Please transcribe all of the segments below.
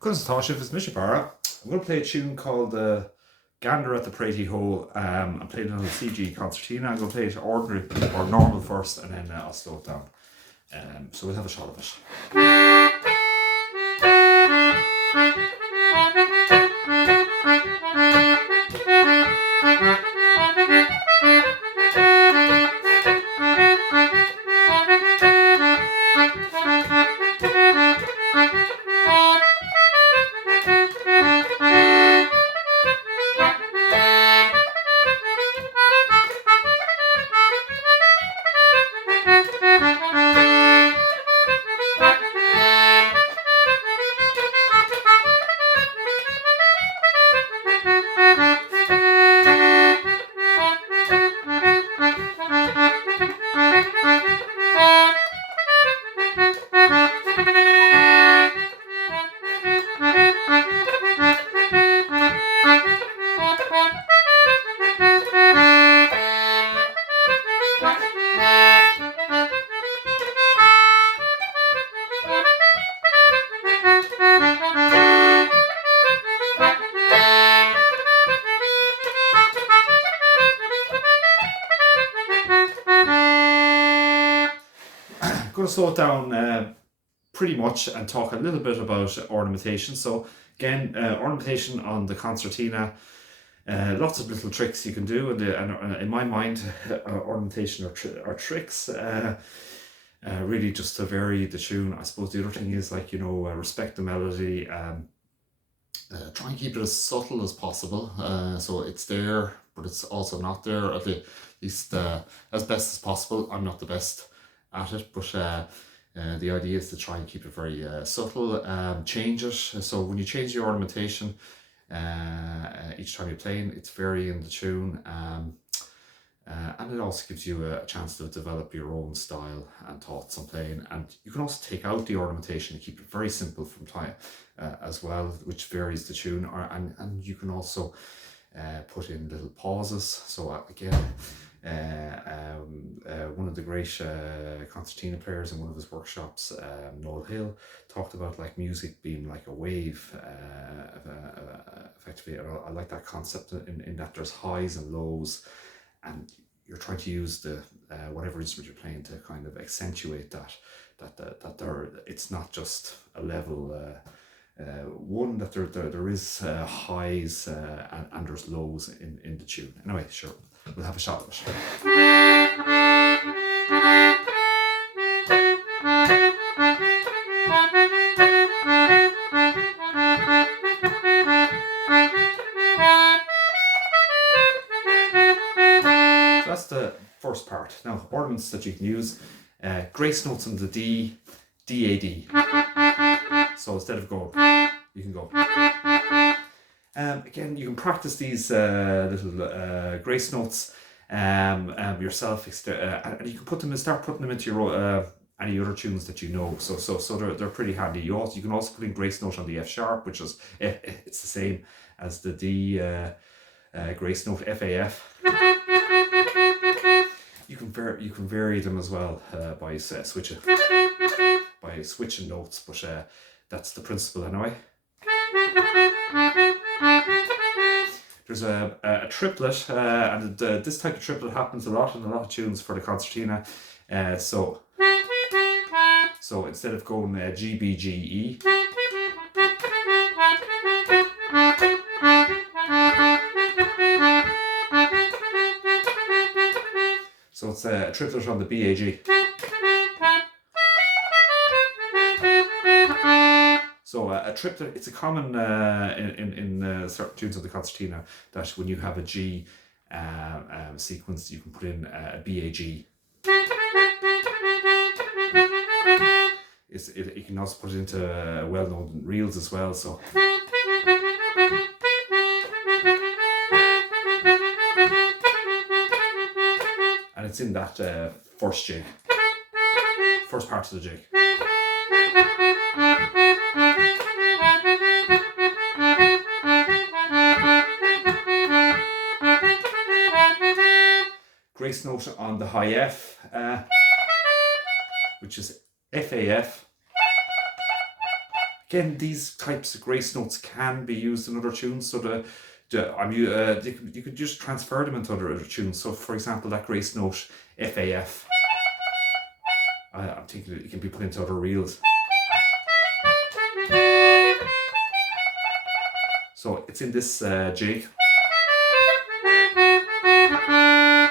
Concertina is Mishapara. I'm going to play a tune called Gander at the Pratie Hole. I'm playing it on the CG concertina. I'm going to play it ordinary or normal first, and then I'll slow it down. So we'll have a shot of it. I'm going to slow it down pretty much and talk a little bit about ornamentation. So again, ornamentation on the concertina, lots of little tricks you can do, and in my mind, ornamentation are tricks. Really just to vary the tune. I suppose the other thing is respect the melody. Try and keep it as subtle as possible, so it's there, but it's also not there, at least as best as possible. I'm not the best at it, but the idea is to try and keep it very subtle. Change it, so when you change your ornamentation each time you're playing, it's varying the tune, and it also gives you a chance to develop your own style and thoughts on playing. And you can also take out the ornamentation and keep it very simple from time as well, which varies the tune. And you can also put in little pauses. So again, one of the great concertina players in one of his workshops, Noel Hill, talked about music being like a wave, effectively. I like that concept in that there's highs and lows, and you're trying to use the whatever instrument you're playing to kind of accentuate that it's not just a level one, that there is highs and there's lows in the tune. Anyway, sure, we'll have a shot of it. That's the first part. Now, ornaments that you can use, grace notes on the D, D-A-D. So instead of going, you can go. Again, you can practice these little grace notes yourself, and you can start putting them into your any other tunes that you know. So they're pretty handy. You can also put in grace note on the F sharp, which is it's the same as the D grace note, F-A-F. You can vary them as well by switching notes, but that's the principle anyway. There's a triplet, and this type of triplet happens a lot in a lot of tunes for the concertina. So instead of going G, B, G, E, so it's a triplet on the B, A, G. So a triplet, it's a common in certain tunes of the concertina that when you have a G sequence, you can put in a B, A, G. You can also put it into well-known reels as well. So. And it's in that first jig, first part of the jig. Grace note on the high F, which is F-A-F. Again, these types of grace notes can be used in other tunes. So you could just transfer them into other tunes. So for example, that grace note FAF, I'm thinking it can be put into other reels. So it's in this jig.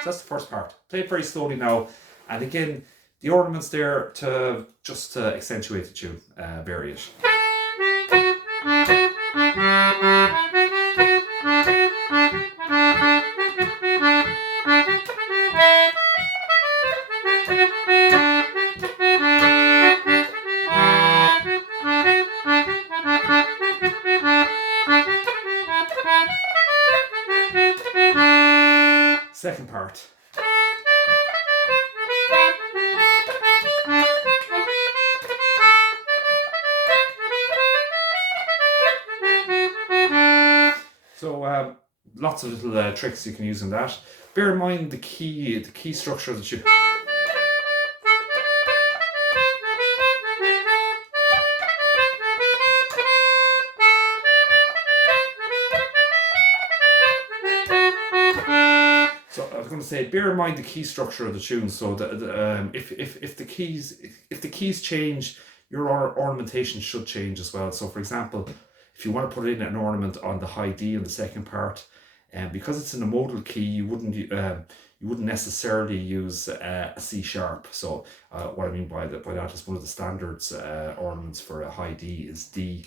So that's the first part. Play it very slowly now. And again, the ornaments there to just to accentuate the tune, vary it. Second part. So lots of little tricks you can use in that. Bear in mind the key structure that you. So I was going to say, bear in mind the key structure of the tune. So that if the keys change, your ornamentation should change as well. So for example, if you want to put in an ornament on the high D in the second part, and because it's in a modal key, you wouldn't necessarily use a C sharp. So what I mean by that is one of the standards ornaments for a high D is D.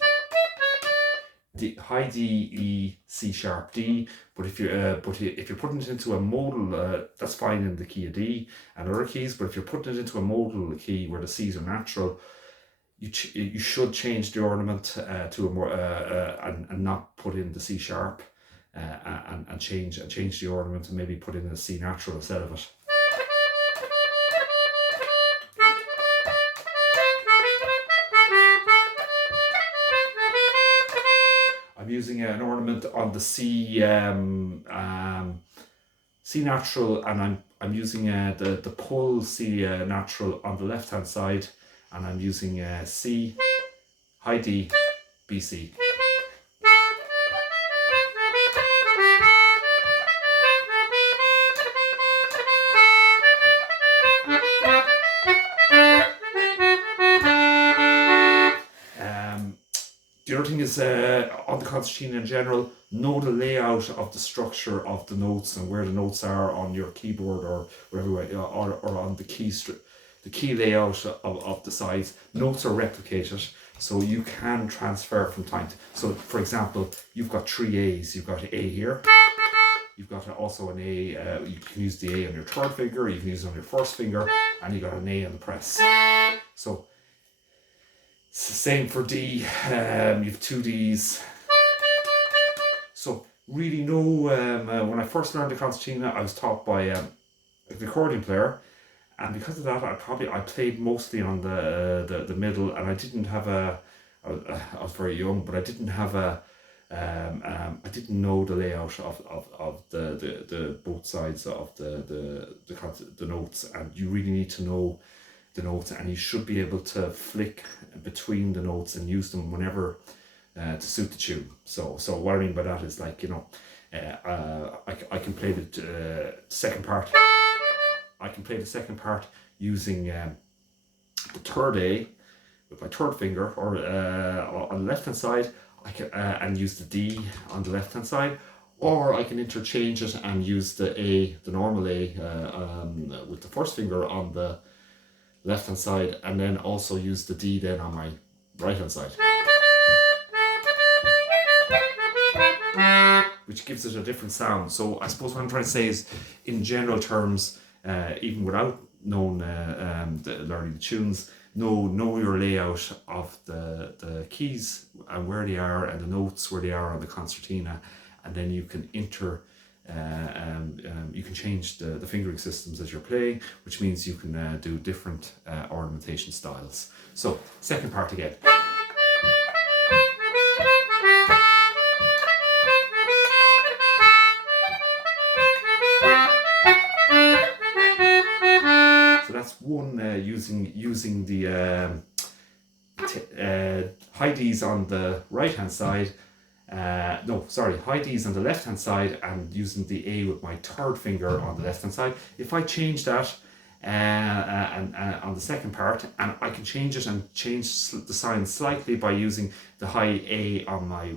High D, E, C sharp, D. But if you're putting it into a modal, that's fine in the key of D and other keys. But if you're putting it into a modal key where the C's are natural, you should change the ornament to a more and not put in the C sharp, and change the ornament and maybe put in a C natural instead of it. I'm using an ornament on the C C natural, and I'm using the pull C natural on the left hand side, and I'm using C, high D, B C. The other thing is, on the concertina in general, know the layout of the structure of the notes and where the notes are on your keyboard or wherever, or on the key layout of the sides. Notes are replicated, so you can transfer from time to. So, for example, you've got 3 A's. You've got A here. You've got also an A. You can use the A on your third finger. You can use it on your first finger, and you got an A on the press. So. Same for D, you have 2 Ds. So really know, when I first learned the concertina, I was taught by an accordion player, and because of that, I played mostly on the middle, and I didn't have I was very young, but I didn't have I didn't know the layout of the both sides of the notes, and you really need to know the notes, and you should be able to flick between the notes and use them whenever to suit the tune. So what I mean by that is, like, I can play the second part. I can play the second part using the third A with my third finger, or on the left hand side. I can and use the D on the left hand side, or I can interchange it and use the A, the normal A, with the first finger on the left hand side, and then also use the D then on my right hand side, which gives it a different sound. So I suppose what I'm trying to say is, in general terms, even without knowing learning the tunes, know your layout of the keys and where they are, and the notes where they are on the concertina, and then you can you can change the fingering systems as you're playing, which means you can do different ornamentation styles. So, second part again. So that's one using the high D D's on the right hand side, no, sorry, high D's on the left hand side, and using the A with my third finger on the left hand side. If I change that on the second part, and I can change it and change the sound slightly by using the high A on my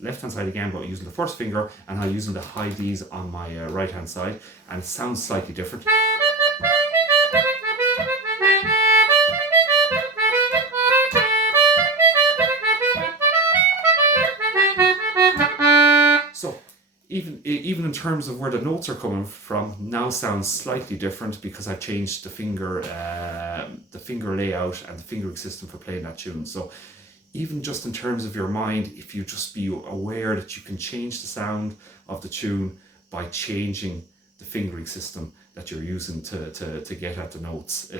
left hand side again, but using the first finger, and I'm using the high D's on my right hand side, and it sounds slightly different. So even in terms of where the notes are coming from, now sounds slightly different because I've changed the finger layout and the fingering system for playing that tune. So even just in terms of your mind, if you just be aware that you can change the sound of the tune by changing the fingering system that you're using to get at the notes,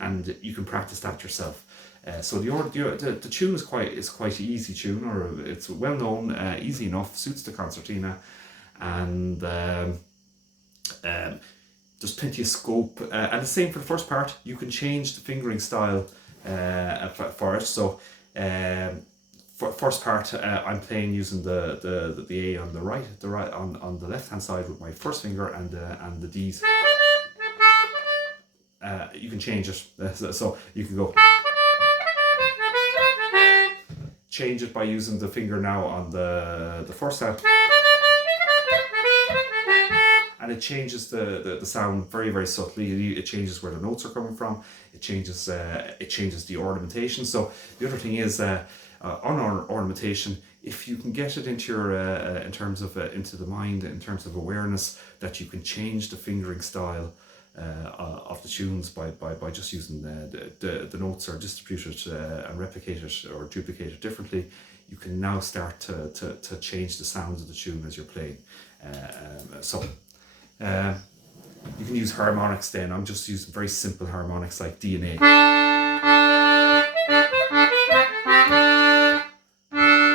and you can practice that yourself. So the tune is quite an easy tune, or it's well known, easy enough, suits the concertina, and there's plenty of scope. And the same for the first part. You can change the fingering style for it. So for first part, I'm playing using the A on the right on the left hand side with my first finger, and the D's. You can change it, so you can go. Change it by using the finger now on the first hand, and it changes the sound very, very subtly. It changes where the notes are coming from. It changes the ornamentation. So the other thing is on ornamentation, if you can get it into your in terms of into the mind, in terms of awareness, that you can change the fingering style of the tunes by just using the notes are distributed and replicated or duplicated differently, you can now start to change the sounds of the tune as you're playing. You can use harmonics then. I'm just using very simple harmonics like D and A.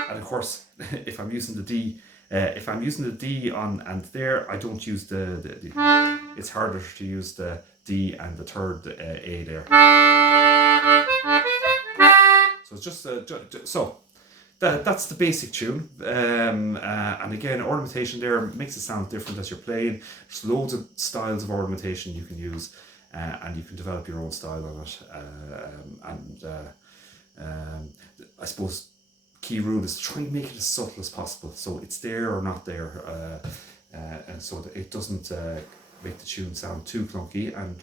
And of course, if I'm using the D on and there, I don't use the it's harder to use the D and the third A there. So it's just so that's the basic tune. And again, ornamentation there makes it sound different as you're playing. There's loads of styles of ornamentation you can use, and you can develop your own style on it. I suppose key rule is try and make it as subtle as possible, so it's there or not there, and so that it doesn't make the tune sound too clunky. And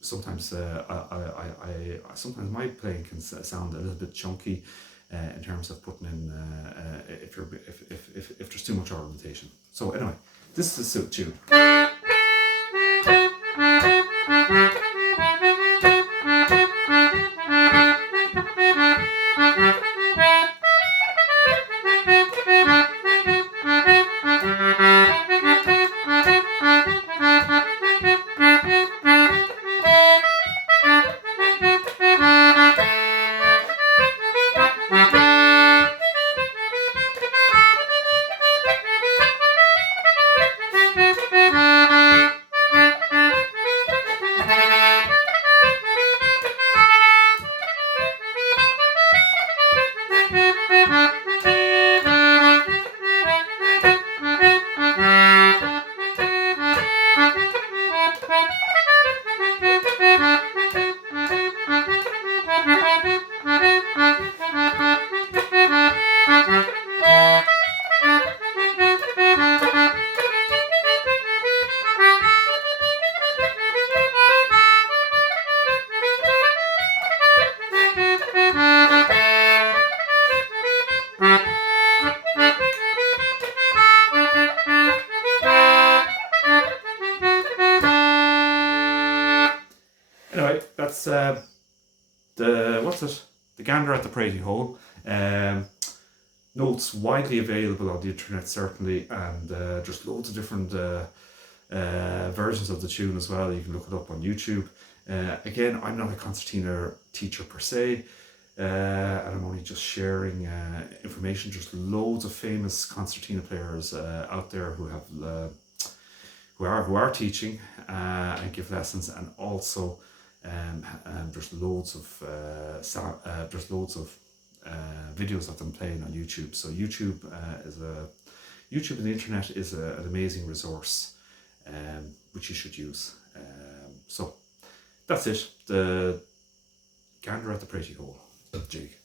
sometimes sometimes my playing can sound a little bit chunky in terms of putting in if there's too much ornamentation. So anyway, this is the tune. Anyway, that's the gander at the pratie hole. Notes widely available on the internet, certainly, and just loads of different versions of the tune as well. You can look it up on YouTube. Again, I'm not a concertina teacher per se, and I'm only just sharing information. Just loads of famous concertina players out there who have who are teaching and give lessons, and also And there's loads of videos of them playing on YouTube. So YouTube and the internet is an amazing resource, which you should use. So that's it. The gander at the pratie hole jig.